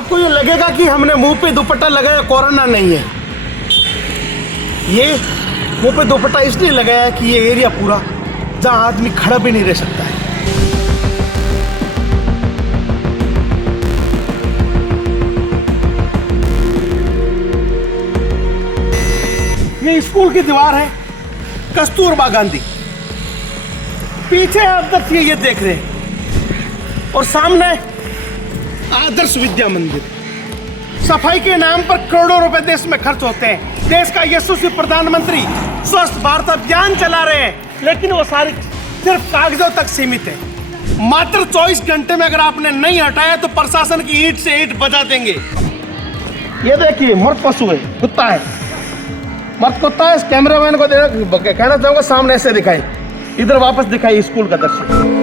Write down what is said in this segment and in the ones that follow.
आपको ये लगेगा कि हमने मुंह पे दुपट्टा लगाया, कोरोना नहीं है। ये मुंह पे दुपट्टा इसलिए लगाया है कि ये एरिया पूरा जहाँ आदमी खड़ा भी नहीं रह सकता है। ये स्कूल की दीवार है, कस्तूरबा गांधी। पीछे आप देखिए, ये देख रहे हैं, और सामने आदर्श विद्या मंदिर। सफाई के नाम पर करोड़ों रुपए देश में खर्च होते हैं। देश का यशस्वी प्रधानमंत्री स्वच्छ भारत अभियान चला रहे हैं, लेकिन वो सारी सिर्फ कागजों तक सीमित है। मात्र 24 घंटे में अगर आपने नहीं हटाया तो प्रशासन की ईंट से ईंट बजा देंगे। ये देखिए, मर्द पशु है, कुत्ता है, मर्द कुत्ता है। इस कैमरामैन को कहना चाहूंगा सामने ऐसे दिखाई, इधर वापस दिखाई स्कूल का दृश्य।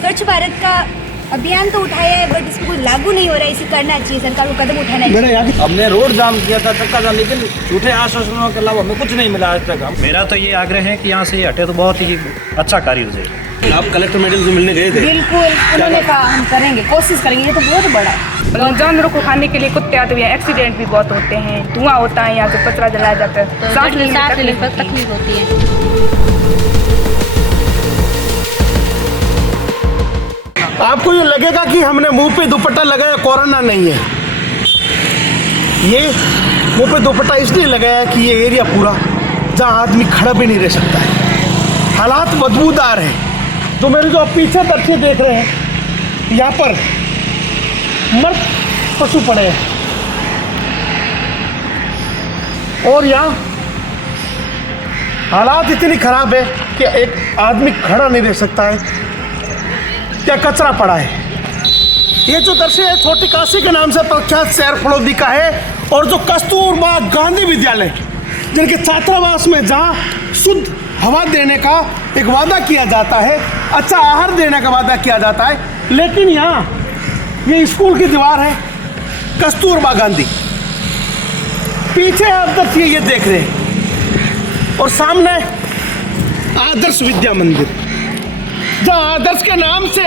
स्वच्छ भारत का अभियान तो उठाया है, बट इसको लागू नहीं हो रहा है। इसे करना चाहिए, सरकार को कदम उठाना चाहिए। हमने रोड जाम किया था, चक्का था, लेकिन झूठे आश्वासनों के अलावा हमें कुछ नहीं मिला आज तक। मेरा तो ये आग्रह है कि यहाँ से ये हटे तो बहुत ही अच्छा कार्य हो जाए। आप कलेक्टर मैडम से मिलने गए थे? बिल्कुल, उन्होंने कहा हम करेंगे, कोशिश करेंगे। ये तो बहुत बड़ा है। जानवरों को खाने के लिए कुत्ते आते हुए एक्सीडेंट भी बहुत होते हैं, धुआं होता है, यहाँ से कचरा जलाया जाता है, तो सांस लेने में तकलीफ होती है। आपको ये लगेगा कि हमने मुंह पे दुपट्टा लगाया, कोरोना नहीं है। ये मुंह पे दुपट्टा इसलिए लगाया है कि ये एरिया पूरा जहाँ आदमी खड़ा भी नहीं रह सकता है। हालात बदबूदार हैं। जो मेरे जो पीछे दृश्य देख रहे हैं, यहाँ पर मर्द पशु पड़े हैं, और यहाँ हालात इतनी खराब है कि एक आदमी खड़ा नहीं रह सकता है। क्या कचरा पड़ा है। ये जो दृश्य है छोटी काशी के नाम से प्रख्यात शहर फलोदी का है, और जो कस्तूरबा गांधी विद्यालय, जिनके छात्रावास में जहाँ शुद्ध हवा देने का एक वादा किया जाता है, अच्छा आहार देने का वादा किया जाता है, लेकिन यहाँ ये स्कूल की दीवार है, कस्तूरबा गांधी। पीछे आप देखिए, ये देख रहे हैं, और सामने आदर्श विद्या मंदिर। जहाँ आदर्श के नाम से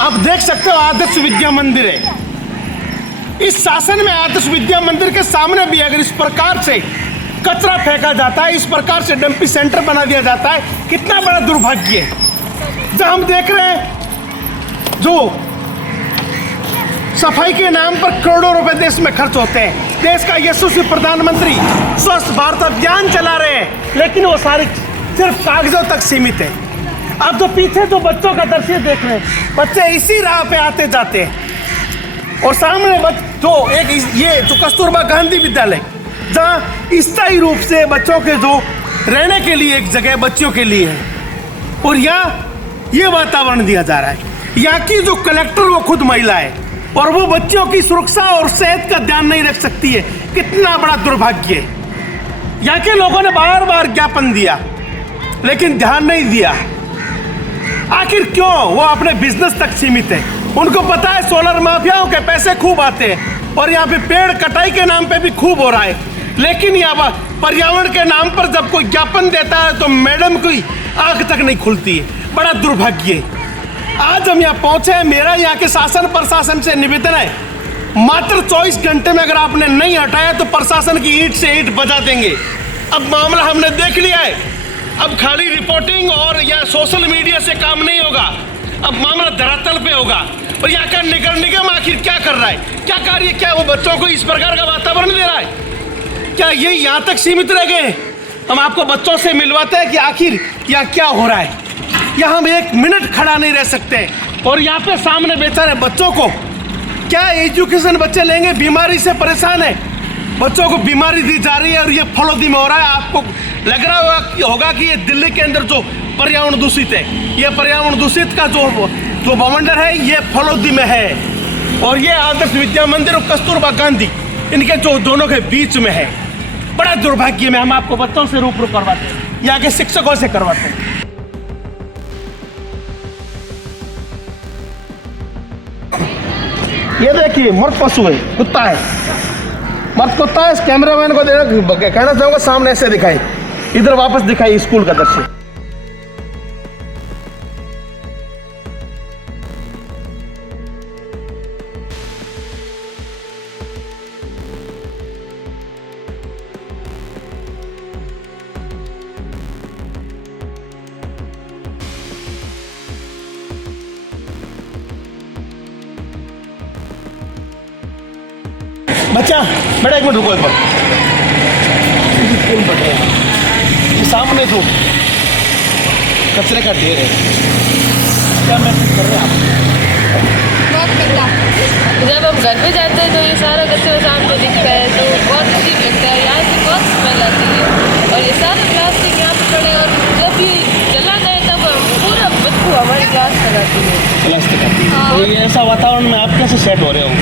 आप देख सकते हो आदर्श विद्या मंदिर है। इस शासन में आदर्श विद्या मंदिर के सामने भी अगर इस प्रकार से कचरा फेंका जाता है, इस प्रकार से डंपिंग सेंटर बना दिया जाता है, कितना बड़ा दुर्भाग्य है। जहाँ हम देख रहे हैं जो सफाई के नाम पर करोड़ों रुपए देश में खर्च होते हैं। देश का यशस्वी प्रधानमंत्री स्वच्छ भारत अभियान चला रहे हैं, लेकिन वो सारी सिर्फ कागजों तक सीमित है। अब तो पीछे जो बच्चों का दृश्य देख रहे हैं, बच्चे इसी राह पे आते जाते हैं, और सामने जो एक ये जो कस्तूरबा गांधी विद्यालय, जहाँ स्थायी रूप से बच्चों के जो रहने के लिए एक जगह बच्चों के लिए है, और यहाँ ये वातावरण दिया जा रहा है। यहाँ की जो कलेक्टर वो खुद महिला है, और वो बच्चों की सुरक्षा और सेहत का ध्यान नहीं रख सकती है। कितना बड़ा दुर्भाग्य है। यहाँ के लोगों ने बार बार ज्ञापन दिया, लेकिन ध्यान नहीं दिया। आखिर क्यों? वो अपने बिजनेस तक सीमित है। उनको पता है सोलर माफियाओं के पैसे खूब आते हैं, और यहाँ पे पेड़ कटाई के नाम पे भी खूब हो रहा है, लेकिन यहाँ पर्यावरण के नाम पर जब कोई ज्ञापन देता है तो मैडम की आंख तक नहीं खुलती है। बड़ा दुर्भाग्य है। आज हम यहाँ पहुंचे हैं। मेरा यहाँ के शासन प्रशासन से निवेदन है, मात्र 24 घंटे में अगर आपने नहीं हटाया तो प्रशासन की ईंट से ईंट बजा देंगे। अब मामला हमने देख लिया है। अब खाली रिपोर्टिंग और या सोशल मीडिया से काम नहीं होगा, अब मामला धरातल पे होगा। और यहाँ का नगर निगम आखिर क्या कर रहा है, क्या कार्य, क्या वो बच्चों को इस प्रकार का वातावरण दे रहा है? क्या ये यहाँ तक सीमित रह गए? हम आपको बच्चों से मिलवाते हैं कि आखिर यहाँ क्या हो रहा है। यहाँ हम एक मिनट खड़ा नहीं रह सकते, और यहाँ पे सामने बेचारे बच्चों को क्या एजुकेशन बच्चे लेंगे? बीमारी से परेशान है, बच्चों को बीमारी दी जा रही है, और ये फलोदी में हो रहा है। आपको लग रहा होगा कि ये दिल्ली के अंदर जो पर्यावरण दूषित है, ये पर्यावरण दूषित का जो भवंडर है ये फलोदी में है, और ये आदर्श विद्या मंदिर और कस्तूरबा गांधी इनके जो दोनों के बीच में है। बड़ा दुर्भाग्य में हम आपको बच्चों से रूबरू करवाते हैं, यहाँ के शिक्षकों से करवाते हैं। ये देखिए मर्द पशु है, कुत्ता है, मर्द कुत्ता है। इस कैमरामैन को कहना चाहूँगा सामने ऐसे दिखाई, इधर वापस दिखाई स्कूल का दृश्य। बच्चा बेटा एक मिनट रुको, एक बार स्कूल पढ़ रहे हैं, ये सामने जो कचरे का ढेर है, क्या महसूस कर रहे हैं आप? बहुत गंदा। जब हम घर पे जाते हैं तो ये सारा कचरा सामने दिखता है तो बहुत अजीब लगता है। यहाँ से बहुत स्मेल आती है और ये सारे प्लास्टिक यहाँ पे पड़े और जब ये जला जाए तब पूरा बदबू हमारे क्लास में आती है। प्लास्टिक आती है। तो ये ऐसा वातावरण में आप कैसे सेट हो रहे हो?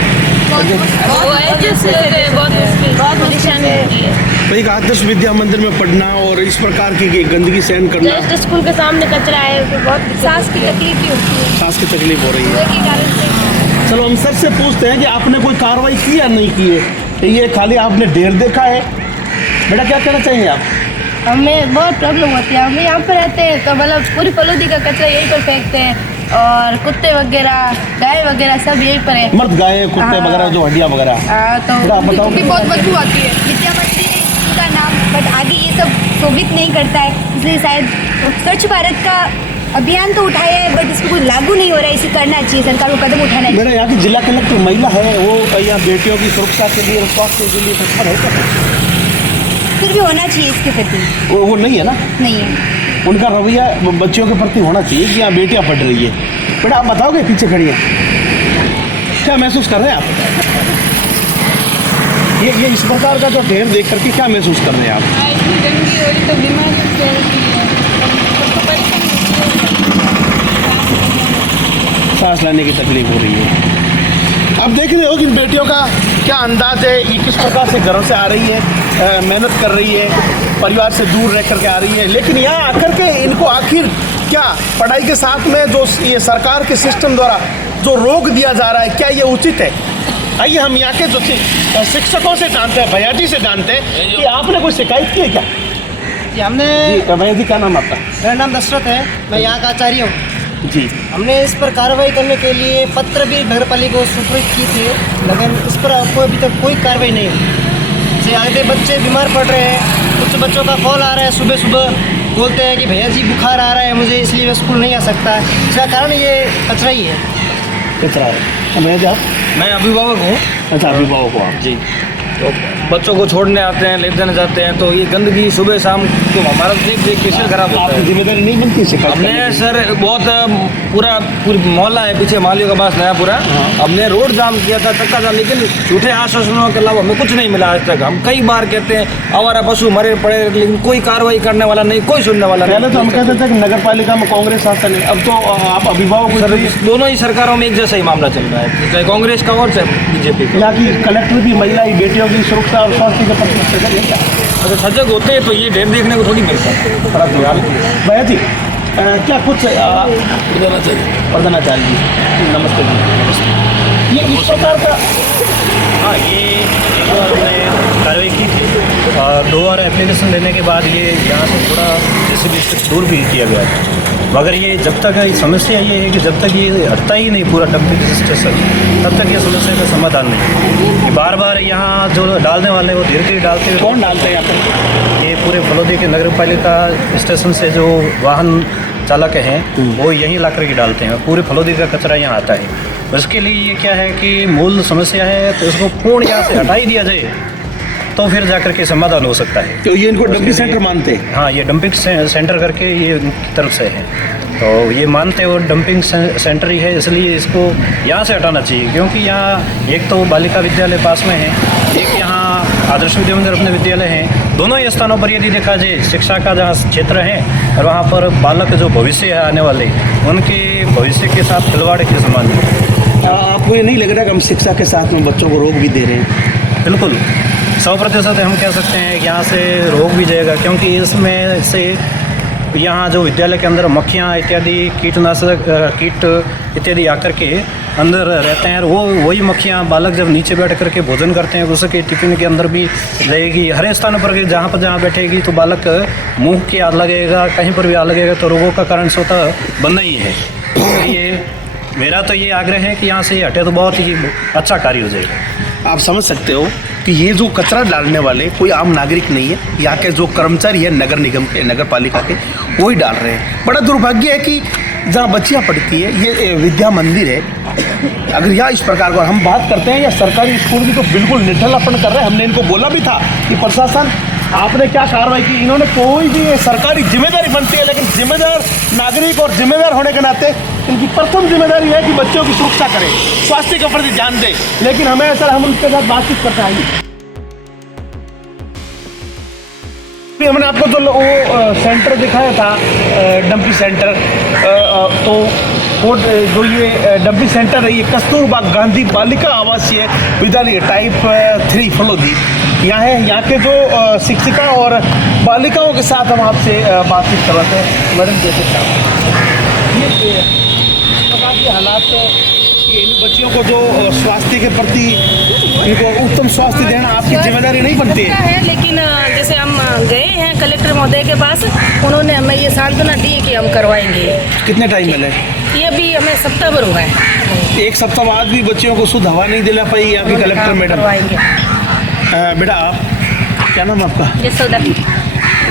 वो एडजस्ट करते हैं बहुत मुश्किल, बहुत परेशानी होती है। तो एक आदर्श विद्या मंदिर में पढ़ना और इस प्रकार की गंदगी सहन करना, जस्ट स्कूल के सामने कचरा है तो बहुत सांस की तकलीफ भी होती है सांस की तकलीफ हो रही है। कुएं के कारण से। चलो हम सर से पूछते हैं कि आपने कोई कार्रवाई की या नहीं की है? ये खाली आपने ढेर देखा है। बेटा क्या कहना चाहिए आप? हमें बहुत प्रॉब्लम होती है। हम यहाँ पर रहते हैं तो मतलब पूरी फलूदी का कचरा यहीं पर फेंकते हैं और कुत्ते वगैरह गाय वगैरह सब यहीं पर है। मर्द गाय कुत्ते वगैरह जो हड्डियाँ वगैरह, तो आप बताओ। बहुत बदबू आती है। विद्या मंत्री है इसका नाम, बट आगे ये सब शोभित नहीं करता है, इसलिए शायद स्वच्छ भारत का अभियान तो उठाया है बट इसको कोई लागू नहीं हो रहा है। इसे करना चाहिए, सरकार को कदम उठाना चाहिए। मेरा यहाँ की जिला कलेक्टर महिला है, वो यहाँ बेटियों की सुरक्षा के लिए और स्वास्थ्य के लिए तत्पर है क्या? फिर भी होना चाहिए इसके प्रति। वो नहीं है ना, नहीं है उनका रवैया बच्चियों के प्रति होना चाहिए कि यहाँ बेटियाँ पढ़ रही है। बेटा आप बताओगे, पीछे खड़ी है, क्या महसूस कर रहे हैं आप? ये इस प्रकार का जो ढेर देख करके क्या महसूस कर रहे हैं आप? इतनी गंदगी हो रही तो बीमारी फैलती है, सबको परेशानी सांस लेने की तकलीफ हो रही है। आप देख रहे हो कि इन बेटियों का क्या अंदाज है, ये किस प्रकार से घरों से आ रही है, मेहनत कर रही है, परिवार से दूर रह करके आ रही है, लेकिन यहाँ आकर के इनको आखिर क्या पढ़ाई के साथ में जो ये सरकार के सिस्टम द्वारा जो रोक दिया जा रहा है, क्या ये उचित है? आइए हम यहाँ के जो शिक्षकों से जानते हैं, भैया जी से जानते हैं कि आपने कोई शिकायत की है क्या? जी हमने भैया जी क्या नाम आपका? मेरा नाम दशरथ है, मैं यहाँ का आचार्य हूँ। जी हमने इस पर कार्रवाई करने के लिए पत्र भी नगर पालिका को सुपुर्द की थे, लेकिन इस पर आपको अभी तक कोई कार्रवाई नहीं हुई। जैसे आधे बच्चे बीमार पड़ रहे हैं, कुछ बच्चों का कॉल आ रहा है, सुबह सुबह बोलते हैं कि भैया जी बुखार आ रहा है मुझे, इसलिए मैं स्कूल नहीं आ सकता। इसका कारण ये कचरा ही है। कचरा है। भैया जी आप? मैं अभिभावक हूँ। अच्छा, अभिभावक हो आप? जी, तो बच्चों को छोड़ने आते हैं, ले जाने जाते हैं, तो ये गंदगी सुबह शाम तो हमारा देख देख के सिर खराब होता आपकी है। जिम्मेदारी नहीं बनती शिकायत करने हमने की? सर बहुत पूरी मोहल्ला है पीछे मालियों का पास नया पूरा, हमने रोड जाम किया था, चक्का था, लेकिन झूठे आश्वासनों के अलावा हमें कुछ नहीं मिला आज तक। हम कई बार कहते हैं आवारा पशु मरे पड़े, लेकिन कोई कार्रवाई करने वाला नहीं, कोई सुनने वाला नहीं। पहले तो हम कहते थे कि नगर पालिका में कांग्रेस शासन है, अब तो आप अभिभावक सर दोनों ही सरकारों में एक जैसा ही मामला चल रहा है, चाहे कांग्रेस का और चाहे बीजेपी का। यहाँ की कलेक्टर भी महिला ही बेटियों की सुरक्षा और स्वास्थ्य के प्रति सजग है क्या? अगर सजग होते हैं तो ये ढेर देखने को थोड़ी मिलता है। भैया जी क्या कुछ प्रधानाचार्य जी नमस्ते जी। नमस्ते। ये इस प्रकार का हाँ, ये एक बार हमने कार्रवाई की थी और 2 बार एप्लीकेशन देने के बाद ये यहाँ से थोड़ा जैसे दूर भी किया गया है, मगर ये जब तक समस्या ये है कि जब तक ये हटता ही नहीं पूरा डंपिंग स्टेशन, तब तक ये समस्या का समाधान नहीं है। बार बार यहाँ जो डालने वाले वो धीरे धीरे डालते हुए कौन डालते हैं यहाँ पर? ये पूरे फलोदी के नगर पालिका स्टेशन से जो वाहन चालक हैं वो यहीं ला करके डालते हैं, पूरे फलोदी का कचरा यहाँ आता है। उसके लिए ये क्या है कि मूल समस्या है, तो इसको पूर्ण यहाँ से हटा ही दिया जाए तो फिर जाकर के समाधान हो सकता है। तो ये इनको डंपिंग सेंटर मानते हैं? हाँ, ये डंपिंग सेंटर करके ये उनकी तरफ से है, तो ये मानते हैं वो डंपिंग सेंटर ही है, इसलिए इसको यहाँ से हटाना चाहिए। क्योंकि यहाँ एक तो बालिका विद्यालय पास में है, एक यहाँ आदर्श विद्या मंदिर अपने विद्यालय हैं। दोनों ही स्थानों पर यदि देखा जाए शिक्षा का जहाँ क्षेत्र है और वहाँ पर बालक जो भविष्य है आने वाले, उनके भविष्य के साथ खिलवाड़ के समान है। आपको ये नहीं लग रहा कि हम शिक्षा के साथ में बच्चों को रोक भी दे रहे हैं? बिल्कुल 100% हम कह सकते हैं कि यहाँ से रोक भी जाएगा, क्योंकि इसमें से यहाँ जो विद्यालय के अंदर मक्खियाँ इत्यादि कीटनाशक कीट इत्यादि आकर के अंदर रहते हैं। वो वही मक्खियाँ बालक जब नीचे बैठ करके भोजन करते हैं उसके टिफिन के अंदर भी रहेगी। हर स्थान पर जहाँ बैठेगी तो बालक मुंह के हाथ लगेगा, कहीं पर भी हाथ लगेगा तो रोगों का कारण स्वतः बनना ही है। ये मेरा तो ये आग्रह है कि यहाँ से ये हटे तो बहुत ही अच्छा कार्य हो जाएगा। आप समझ सकते हो कि ये जो कचरा डालने वाले कोई आम नागरिक नहीं है, यहाँ के जो कर्मचारी है नगर निगम के, नगर पालिका के, वही डाल रहे हैं। बड़ा दुर्भाग्य है कि जहाँ बच्चियाँ पढ़ती है ये विद्या मंदिर है, अगर यहाँ इस प्रकार का हम बात करते हैं या सरकारी स्कूल की तो बिल्कुल निर्लपन कर रहे हैं। हमने इनको बोला भी था कि प्रशासन आपने क्या कार्रवाई की, इन्होंने कोई भी सरकारी जिम्मेदारी बनती है, लेकिन जिम्मेदार नागरिक और जिम्मेदार होने के नाते इनकी प्रथम जिम्मेदारी है कि बच्चों की सुरक्षा करें, स्वास्थ्य के प्रति ध्यान दें। लेकिन हमें सर हम उनके साथ बातचीत करते आएंगे। हमने आपको जो वो सेंटर दिखाया था डंपी सेंटर, तो वो जो ये डंपी सेंटर है ये कस्तूरबा गांधी बालिका आवासीय विद्यालय टाइप 3 फलोदी यहाँ है। यहाँ के जो शिक्षिका और बालिकाओं के साथ हम आपसे बातचीत कर रहे थे। मैडम जैसे ये प्रकार के हालात ये इन बच्चियों को जो स्वास्थ्य के प्रति इनको उत्तम स्वास्थ्य देना आपकी जिम्मेदारी नहीं बनती है। लेकिन जैसे हम गए हैं कलेक्टर महोदय के पास, उन्होंने हमें ये सांत्वना दी कि हम करवाएंगे। कितने टाइम मिले? ये भी हमें सप्ताह भर हुआ है। एक सप्ताह बाद भी बच्चियों को शुद्ध हवा नहीं दिला पाई आपकी कलेक्टर मैडम? करवाएंगे। बेटा आप क्या नाम आपका? यशोदा।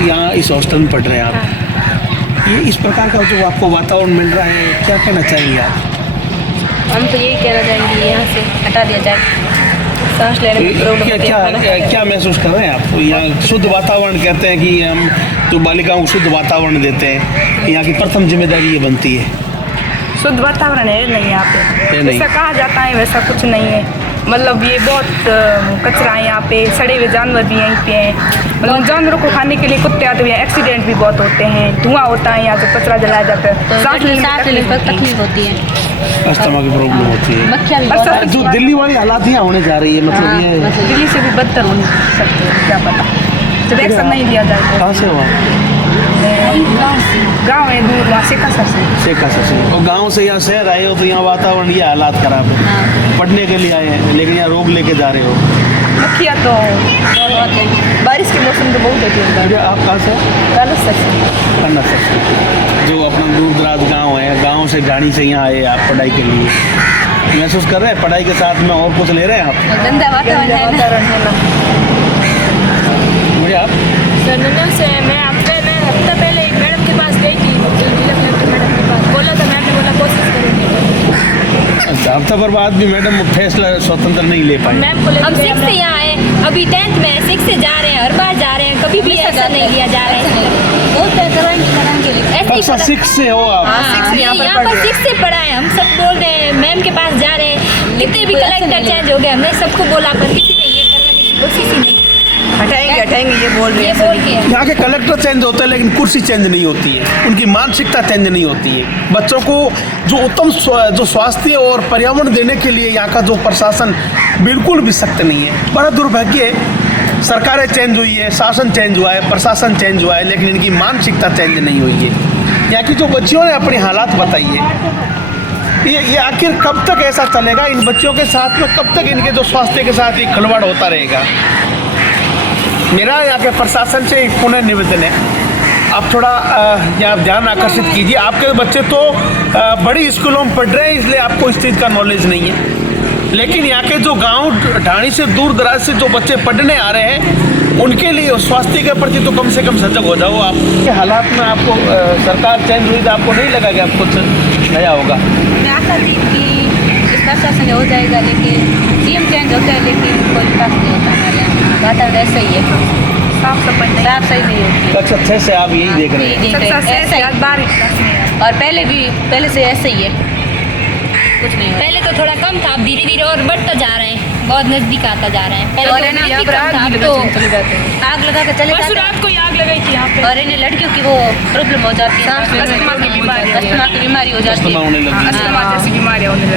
यहाँ इस हॉस्टल में पढ़ रहे हैं आप, ये इस प्रकार का जो आपको वातावरण मिल रहा है, क्या कहना चाहिए आप? हम तो यही कहना चाहेंगे यहाँ से हटा दिया जाए, सांस लेने में प्रॉब्लम होती है। क्या महसूस कर रहे हैं आप? यहाँ शुद्ध वातावरण कहते हैं कि हम जो बालिकाओं को शुद्ध वातावरण देते हैं, यहाँ की प्रथम जिम्मेदारी ये बनती है। शुद्ध वातावरण है नहीं यहाँ पे, नहीं। जैसा कहा जाता है वैसा कुछ नहीं है। मतलब ये बहुत कचरा है यहाँ पे, सड़े हुए जानवर भी यहीं पे हैं। मतलब जानवरों को खाने के लिए कुत्ते आते हुए एक्सीडेंट भी बहुत होते हैं, धुआं होता है यहाँ से कचरा जलाया जाता है, तो सांस लेने में तकलीफ होती है, अस्थमा की प्रॉब्लम होती है। मक्खियाँ भी बहुत जो दिल्ली वाली हालात यहाँ होने जा रही है, मतलब ये दिल्ली से भी बदतर होने सकते हैं, क्या पता जब एक्शन नहीं लिया जाए तो। कहाँ से हुआ? गाँव है दूर, वहाँ शेखा सर से। और गांव से यहाँ शहर आए हो तो यहाँ वातावरण ये हालात खराब है, पढ़ने के लिए आए हैं लेकिन यहाँ रोग लेके जा रहे हो। मक्खियाँ तो बारिश के मौसम तो बहुत होती है। भैया आप कहाँ से? कालस सर से। जो अपना दूर दराज गाँव है, गाँव से गाड़ी से यहाँ आए आप पढ़ाई के लिए, महसूस कर रहे हैं पढ़ाई के साथ में और कुछ ले रहे हैं आप? गंदा वातावरण है ना। भैया आप? सर से मैं हफ्ता पहले एक मैडम के पास गई थी, जिला कलेक्टर मैडम के पास, बोला था मैडम ने बोला कोशिश करेंगे। अच्छा, हफ्ता भर बाद भी मैडम फैसला स्वतंत्र नहीं ले पाए। मैम को हम 6 से यहाँ आए, अभी 10th में 6 से जा रहे हैं, हर बार जा रहे हैं, कभी भी ऐसा नहीं लिया जा रहा है। कक्षा 6 से हो आप? यहाँ पर 6 से पढ़ा है, हम सब बोल रहे हैं मैम के पास जा रहे हैं, कितने भी कलेक्टर चेंज हो गए, हमने सबको बोला पर किसी ने ये करवाने की कोशिश ही नहीं। हटाएंगे ये बोल रहे हैं। यहाँ के कलेक्टर चेंज होते हैं लेकिन कुर्सी चेंज नहीं होती है, उनकी मानसिकता चेंज नहीं होती है। बच्चों को जो उत्तम जो स्वास्थ्य और पर्यावरण देने के लिए यहाँ का जो प्रशासन बिल्कुल भी सख्त नहीं है। बड़ा दुर्भाग्य है, सरकारें चेंज हुई है, शासन चेंज हुआ है, प्रशासन चेंज हुआ है, लेकिन इनकी मानसिकता चेंज नहीं हुई है। यहाँ की जो बच्चियों ने अपनी हालात बताई है, ये आखिर कब तक ऐसा चलेगा? इन बच्चों के साथ में कब तक इनके जो स्वास्थ्य के साथ ही खिलवाड़ होता रहेगा? मेरा यहाँ के प्रशासन से एक पुनः निवेदन है, आप थोड़ा यहाँ ध्यान आकर्षित कीजिए। आपके बच्चे तो बड़ी स्कूलों में पढ़ रहे हैं इसलिए आपको इस चीज़ का नॉलेज नहीं है, लेकिन यहाँ के जो गांव ढाणी से दूर दराज से जो बच्चे पढ़ने आ रहे हैं उनके लिए स्वास्थ्य के प्रति तो कम से कम सजग हो जाओ आप। के हालात में आपको सरकार चेंज हुई तो आपको नहीं लगा कि आप कुछ नया होगा? मैं आशा थी कि इस प्रशासन हो जाएगा, लेकिन सीएम चेंज होता है लेकिन कोई विकास नहीं होता हमारे यहाँ। वातावरण ऐसा ही है, साफ सही नहीं होती। कक्षा 6 से आप यही देख रहे हैं? और पहले से ऐसा ही है, कुछ नहीं। पहले तो थोड़ा कम था, अब धीरे धीरे और बढ़ता जा रहे हैं, बहुत नजदीक आता जा रहे हैं। पहले तो आग लगा कर चले जाते, रात को आग लगाई थी यहाँ पे, और इन्हें लड़कियों की वो प्रॉब्लम हो जाती है, अस्थमा की बीमारी हो जाती है,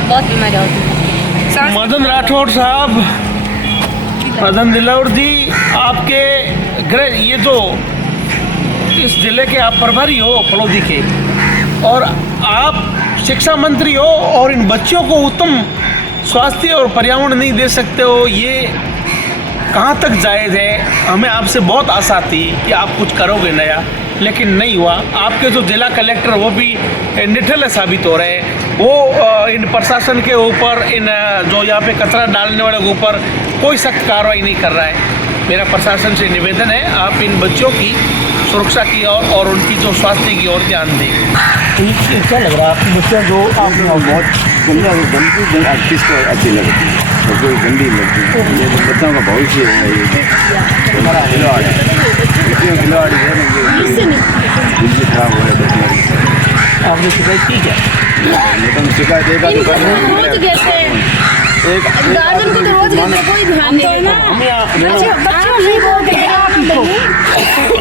बहुत बीमारियाँ होती है। मदन राठौड़ साहब, मदन दिलौर जी, आपके गृह ये जो इस जिले के आप प्रभारी हो फलोदी के, और आप शिक्षा मंत्री हो और इन बच्चों को उत्तम स्वास्थ्य और पर्यावरण नहीं दे सकते हो, ये कहाँ तक जायज़ है। हमें आपसे बहुत आशा थी कि आप कुछ करोगे नया, लेकिन नहीं हुआ। आपके जो जिला कलेक्टर वो भी निठल्ले साबित हो रहे हैं। वो इन प्रशासन के ऊपर, इन जो यहाँ पे कचरा डालने वाले के ऊपर कोई सख्त कार्रवाई नहीं कर रहा है। मेरा प्रशासन से निवेदन है, आप इन बच्चों की सुरक्षा की और उनकी जो स्वास्थ्य की ओर ध्यान दें। क्या लग रहा है आपके बच्चे जो आप बहुत गंदी किसको अच्छी लगती है, सबको गंदी लगती है। ये बच्चों का भविष्य है, ये हमारा खिलवाड़ है, खिलवाड़ है जिनसे खराब हो रहे बच्चे। आपने शिकायत की क्या? लेकिन शिकायत देगा तो रोज कहते हैं, गार्डन को तो रोज कहते हैं, कोई ध्यान नहीं देता।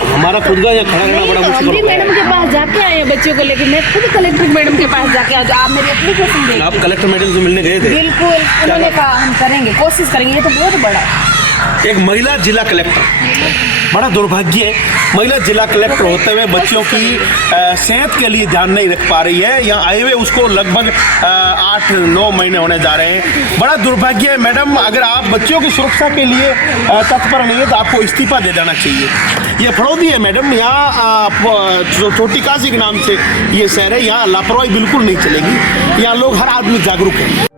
हमारा खुद का यहाँ खड़ा रहना बड़ा मुश्किल हम भी मैडम के पास जाके आए हैं बच्चों को लेकर। मैं खुद कलेक्टर मैडम के पास जाके आज आप मेरी एप्लीकेशन दें। आप कलेक्टर मैडम से मिलने गए थे? बिल्कुल, उन्होंने कहा हम करेंगे, कोशिश करेंगे। ये तो बहुत बड़ा है। एक महिला जिला कलेक्टर, बड़ा दुर्भाग्य है, महिला जिला कलेक्टर होते हुए बच्चों की सेहत के लिए ध्यान नहीं रख पा रही है। यहाँ आए हुए उसको लगभग 8-9 महीने होने जा रहे हैं। बड़ा दुर्भाग्य है मैडम, अगर आप बच्चों की सुरक्षा के लिए तत्पर नहीं है तो आपको इस्तीफा दे देना चाहिए। ये फड़ौदी है मैडम, यहाँ छोटी काशी के नाम से ये शहर है, यहाँ लापरवाही बिल्कुल नहीं चलेगी। यहाँ लोग, हर आदमी जागरूक है।